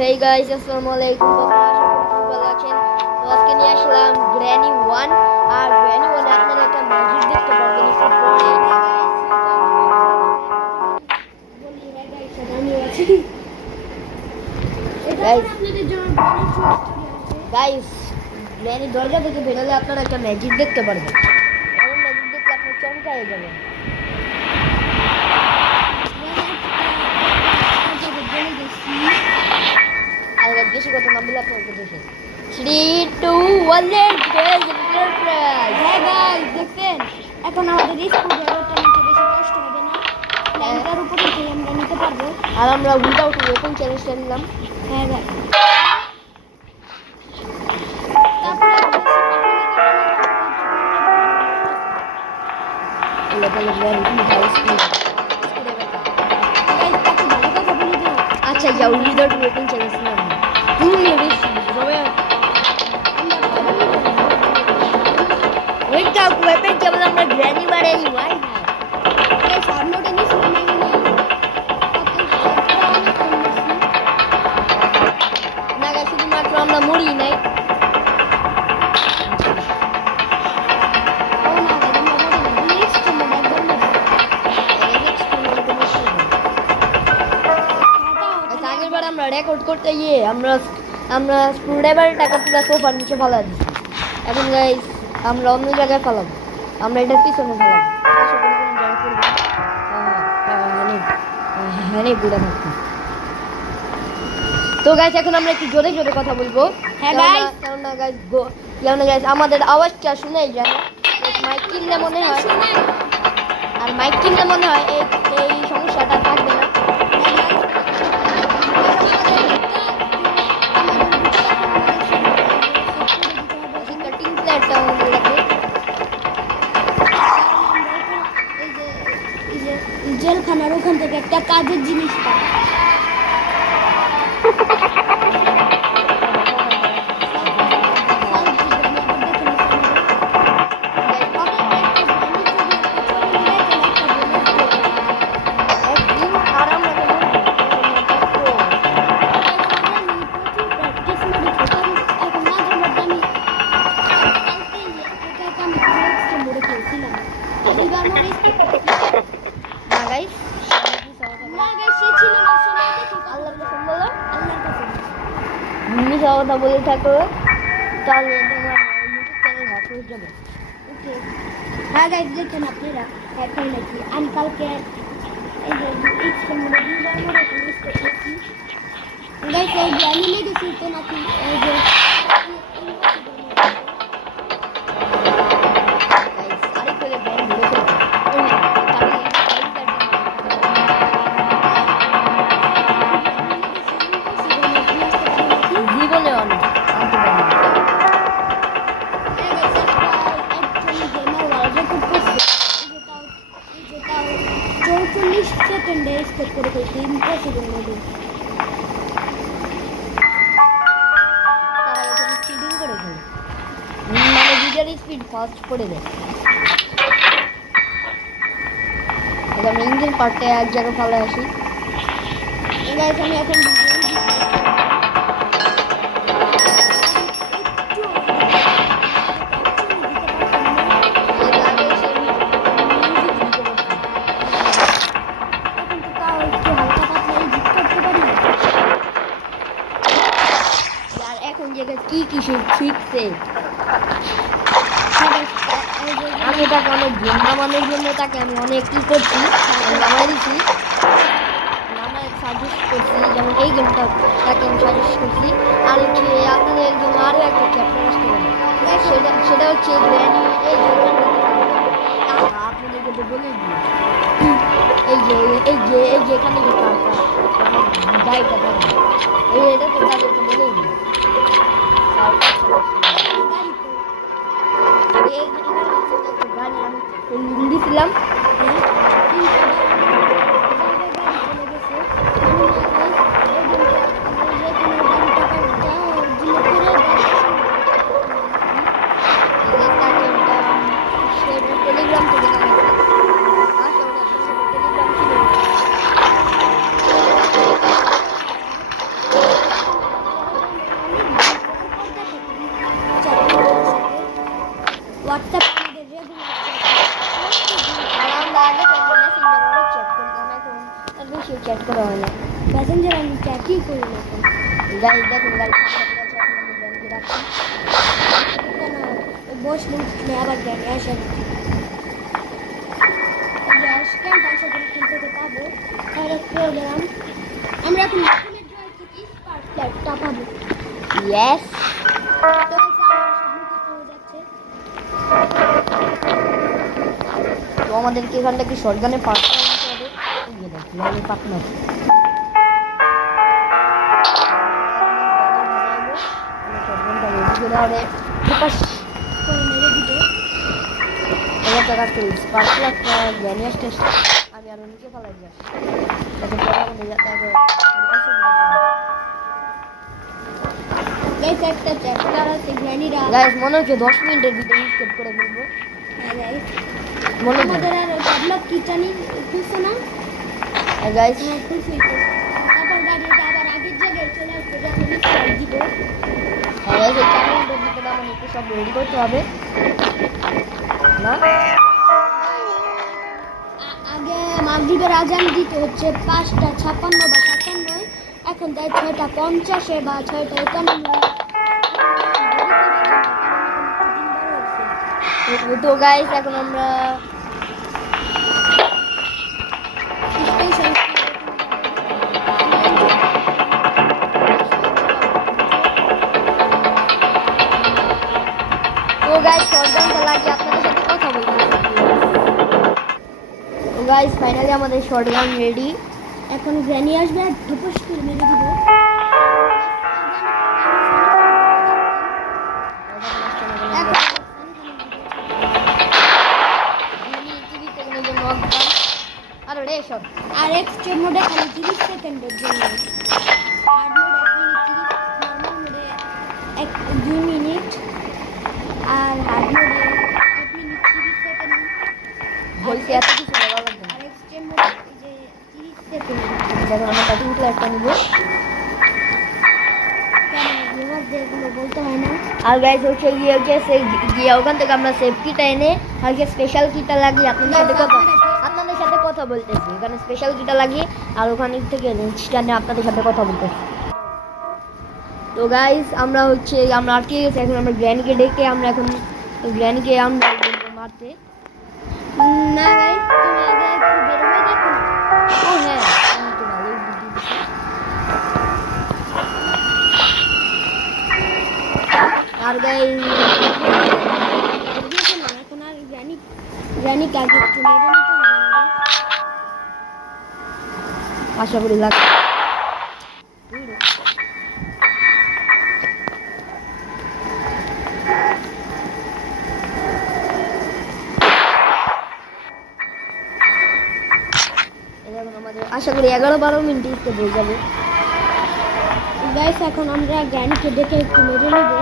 Hey guys, আসসালামু আলাইকুম। আশা করি খুব ভালো আছেন। তো আজকে নিয়ে আসলাম গ্র্যানি 1। আর গ্র্যানি 1 আপনারা একটা ম্যাজিক দেখতে পারবেন একটু পরে। গাইস, গ্র্যানি দরজা থেকে বেরোলে আপনারা একটা ম্যাজিক দেখতে পারবেন। এমন ম্যাজিক দেখলে আপনি চমকায়ে যাবেন। আর বেশি কথা না বলে আপনাকে দেখে 3, 2, 1 লেটস গো। সারপ্রাইজ। হ্যাঁ গাইস, দেখছেন এখন আমাদের স্কুল যাওয়াটা নিতে বেশি কষ্ট হবে না। প্ল্যানটার উপরে দিয়ে আমরা নিতে পারবো। আর আমরা উইদাউট ওয়েপন চ্যালেঞ্জটা নিলাম। হ্যাঁ গাইস, আচ্ছা যাও, উইদাউট ওয়েপন চ্যালেঞ্জ নিলাম। তুমি সবাই উইদাউট ওয়েপন কেবল আমরা গ্র্যানি বাড়াই ভাই। না গাইস, শুধুমাত্র আমরা মরি নাই। আগেরবার আমরা রেকর্ড করতে গিয়ে আমরা স্ক্রুড্রাইভারটাকে পুরো সোফার নিচে ফেলা দিচ্ছি। এখন গাইস আমরা অন্য জায়গায় ফেলাবো। আমরা এটার পিছনে ফেলাবো। আশা করি কোনো জায়গায় পড়বে না। হ্যাঁ বুড়া থাকতো। তো গাইস এখন আমরা একটু জোরে জোরে কথা বলবো। হ্যাঁ গাইস, কেননা গাইস আমাদের আওয়াজটা শুনেই যায় না। মাইক কিনলে মনে হয় এই সমস্যাটা থাকবে না। কাটিং প্লেটটা আমাদের লাগবে। জেলখানার ওখান থেকে একটা কাজের জিনিস পাই। কথা বলে থাকো তাহলে তোমার ইউটিউব চ্যানেল হ্যাক হয়ে যাবে। হ্যাঁ গাইস, দেখেন আপনারা এখন নাকি আমি কালকে এই যে গাইস এই যে আমি লেগেছি তো নাকি এই যে জীবনে অনেক 44 সেকেন্ডে স্কেপ করে ফেলতে ইম্পসিবল মধ্যে। তারা এখানে স্পিডিং করে ফেলে, মানে ভিডিওর স্পিড ফাস্ট করে দেয়। আমি ইঞ্জিন পার্টটা এক জায়গায় ফেলে আসি। গাইস আমি এখন কি শিখছে। আমি তাকে অনেক নামানোর জন্য তাকে আমি অনেক কি করছি, নামাই দিচ্ছি, নামায় সাজেস্ট করছি। যেমন এই গেমটা তাকে আমি সাজেস্ট করছি। আর হচ্ছে আপনাদের জন্য আরও একটা চ্যাপ্টার আসতে পারে, সেটা হচ্ছে গ্র্যানি। এই যে আপনাদেরকে তো বলে দিই, এই যে এখানে যে গাড়িটা থাকবে, এটা তো তাদেরকে বলেই দিই। গাড়ি আমি দিয়েছিলাম। টেলিগ্রাম থেকে টেলিগ্রাম ছিল। গাড়িটা কি করুন এখন? গাইস দেখুন গাড়ি চালাতে আছে, এখন আমি গ্র্যানিকে ডাকছি। কেন বসলে উঠলে আবার গাড়ি আসে না। গ্যাস ক্যাম্প আশা করি এখান থেকে পাবো। তাহলে প্রোগ্রাম আমরা এখন ফুলের ড্রয়ার থেকে স্পার্ক ফ্ল্যাটটা পাবো। ইয়েস। তো আমার সব মুখে হয়ে যাচ্ছে। তো আমাদেরকে এখান থেকে শটগানে পার্টটা আনতে হবে। এই যে দেখুন আমি পার্টনার শটগানটা রেডি করে আরে ফোকাস করে মেরে দিবে। এবার কাজ করি স্পার্কল একটা গ্র্যানি টেস্ট আমি আরো নিচে ফেলাই যাই তখন পরে আমাদের যাতে আগে গাইস একটা চ্যাপ্টার আছে গ্র্যানিরা। গাইস মনে হচ্ছে 10 মিনিটের ভিতরে স্কেপ করে ফেলবো। হ্যাঁ গাইস মনে আমাদের আর ডেভেলপ কিচানি খুলছে না। গাইস হ্যাঁ খুলছে তো। তারপর গাড়িটা আবার আগের জায়গায় চলে আসবে যখন স্টার্ট দিব। গাইস এই 4 মিনিটের ভিতরে আমাদের একটু সব রেডি করতে হবে না। আগে মাগরিবের আজান দিতে হচ্ছে 5:56 বা 57, এখন তাই 6:50 বা 6:51। তো গাইস এখন আমরা স্টেশন তো গাইস শটগানটা লাগিয়ে আপনাদের সাথে কথা বলবো। তো গাইস ফাইনালি আমাদের শটগান রেডি। এখন গ্র্যানি আসবে আর ধুপুস করে মেরে দিব। আরে রে শট আর এক্সট্রিম মোডে খালি 30 সেকেন্ডের জন্য, হার্ড মোডে 1 মিনিট 30, নর্মাল মোডে 2 মিনিট, আর হার্ড মোডে 1 মিনিট 30 সেকেন্ড। বলছি এত কিছু বলা লাগবে না। আর এক্সট্রিম মোডে এই যে 30 সেকেন্ড। যখন আমরা কাটিং প্লেয়ারটা নিব কেন ভিউয়ার যেগুলো বলতে হয় না। আর গাইস হচ্ছে গিয়ে ওখান থেকে আমরা সেফ কিটা এনে আর কি স্পেশাল কিটা লাগিয়ে আপনাদের সাথে কথা বলতেছি। এখানে স্পেশাল কিটা লাগিয়ে আর ওখান থেকে রেঞ্জটা নিয়ে আপনাদের সাথে কথা বলতেছি। তো গাইস আমরা আটকে গেছি। এখন আমরা গ্র্যানিকে ডেকে আমরা এখন গ্র্যানিকে আমরা মারতে। না গাইস তুমি আগে একটু বের হয়ে দেখো না। ও হ্যাঁ আমি তো ভালোই বুদ্ধি দিচ্ছি। আর গাইস দিয়েছে না, এখন আর গ্র্যানি আগে একটু মেরে নিতে হবে না। আশা করি লাগ আশা করি 11-12 মিনিট স্কেপ হয়ে যাবে। গাইস এখন আমরা গ্র্যানিকে ডেকে একটু মেরে নেব।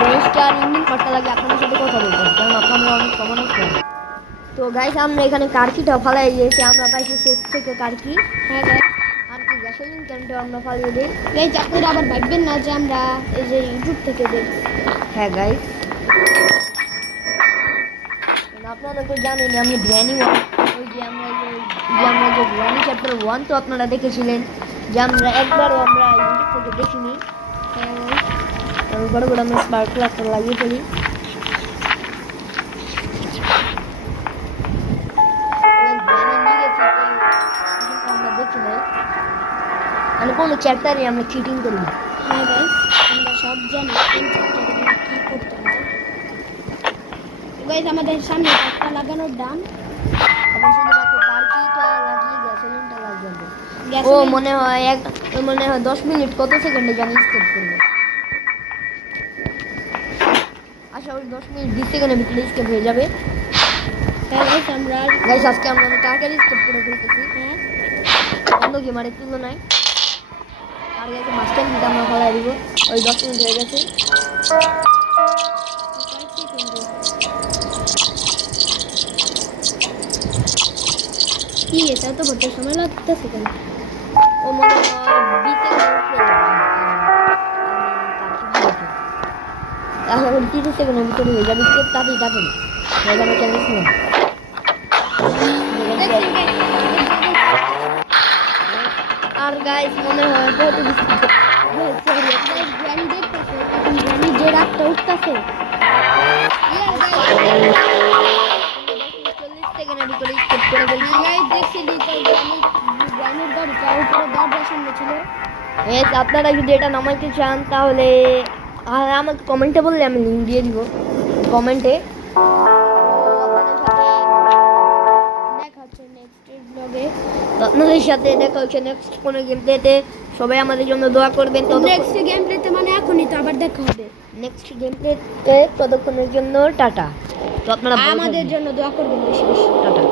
বেঞ্চটা আর ইঞ্জিন পার্টটা লাগে আপনাদের সাথে কথা বলতে কারণ আপনারা অনেক সময় করেন। তো গাইস আমরা এখানে কারকিটা ফালাই দিয়েছি। আমরা পাইছি সেফ থেকে কারকি। হ্যাঁ গাইস আর কি গ্যাসোলিন ক্যানটা আমরা ফালিয়ে দিই। গাইস আপনারা আবার ভাববেন না যে আমরা এই যে ইউটিউব থেকে দেখি। হ্যাঁ গাইস আপনারা তো জানেন আমি গ্র্যানি ওই যে আমরা যে গ্র্যানি চ্যাপ্টার 1 তো আপনারা দেখেছিলেন যে আমরা একবারও আমরা ইউটিউব থেকে দেখিনি। বড় বড় আমরা স্পার্কল একটা লাগিয়ে ফেলি। আমরা দেখি নাই মানে কোনো চ্যাপ্টারে আমরা চিটিং করি না। হ্যাঁ গাইস আমরা সব জানি কোন চ্যাপ্টারে কি করতে হয়। গাইস আমাদের সামনে একটা লাগানোর ডান। এখন শুধুমাত্র কারকিটা লাগিয়ে গ্যাসোলিনটা লাগাবো। ও মনে হয় 10 মিনিট কত সেকেন্ডে জানি স্কেপ করবে। আশা করি 10 মিনিট 20 সেকেন্ডের ভিতরে স্কেপ হয়ে যাবে। হ্যাঁ গাইস আমরা গাইস আজকে আমরা টার্গেট স্কেপ করে ফেলতেছি। হ্যাঁ অন্য গেমারের তুলনায়। আর গাইস মাস্টার কিটা আমরা ফলাই দিব। ওই 10 মিনিট হয়ে গেছে। কি এটা তো বলতে সময় লাগতেছে কেন? ও মনে হয় 20 সেকেন্ড তাহলে আমার 30 সেকেন্ডের ভিতরে হয়ে যাবে স্টেপ তাড়াতাড়ি তাড়াতাড়ি এখানে চ্যালেঞ্জ ছিল আর গাইস মনে হয় বহুত বেশি গ্র্যানি দেখতেছে এখন গ্র্যানি যে রাতটা উঠতেছে 40 সেকেন্ডের ভিতরে স্টেপ করে ফেলছি গাইস দেখছিলি তো গ্র্যানির গাড়িটা উপরে দরজার সামনে ছিল এস আপনারা যদি এটা নামাইতে চান তাহলে আর আমাকে কমেন্টে বললে আমি লিঙ্ক দিয়ে দিব কমেন্টে দেখা হচ্ছে নেক্সট ব্লগে আপনাদের সাথে দেখা হচ্ছে নেক্সট কোনো গেম প্লেতে সবাই আমাদের জন্য দোয়া করবেন নেক্সট গেম প্লেতে মানে এখনই তো আবার দেখা হবে নেক্সট গেম প্লেতে ততক্ষণের জন্য টাটা তো আপনারা ভালো আমাদের থাকবেন। জন্য দোয়া করবেন বেশি বেশি টাটা